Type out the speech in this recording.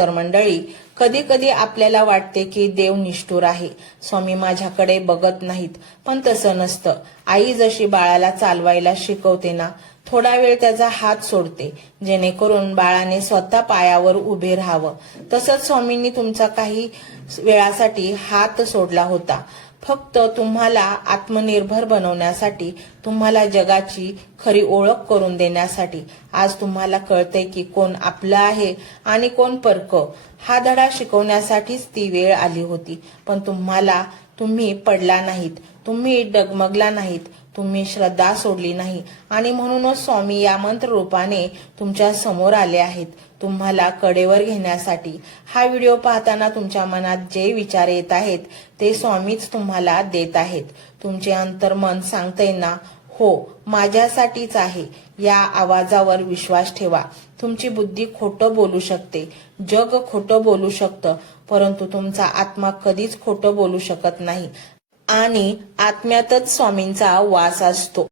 तर मंडळी, कधी कधी आपल्याला वाटते की देव निष्ठुर आहे, स्वामी माझ्याकडे बघत नाहीत. पण तसं नसतं. आई जशी बाळाला चालवायला शिकवते ना, थोडा वेळ त्याचा हात सोडते, जेणेकरून बाळाने स्वतः पायावर उभे राहावं. तसंच स्वामींनी तुमचा काही वेळासाठी हात सोडला होता, फक्त तुम्हाला आत्मनिर्भर बनवण्यासाठी, तुम्हाला जगाची खरी ओळख करून देण्यासाठी. आज तुम्हाला कळतंय की कोण आपलं आहे आणि कोण परक. हा धडा शिकवण्यासाठीच ती वेळ आली होती. पण तुम्ही पडला नाहीत, तुम्ही डगमगला नाहीत, तुम्ही श्रद्धा सोडली नाही. आणि म्हणूनच स्वामी या मंत्र रूपाने तुमच्या समोर आले आहेत, तुम्हाला कडेवर घेण्यासाठी. हा व्हिडिओ पाहताना तुमच्या मनात जे विचार येत आहेत ते स्वामीच तुम्हाला देत आहेत. तुमचे अंतर्मन सांगतंय ना, हो माझ्यासाठीच आहे. या आवाजावर विश्वास ठेवा. तुमची बुद्धी खोटं बोलू शकते, जग खोटं बोलू शकतं, परंतु तुमचा आत्मा कधीच खोटं बोलू शकत नाही. आणि आत्म्यातच स्वामींचा वास असतो.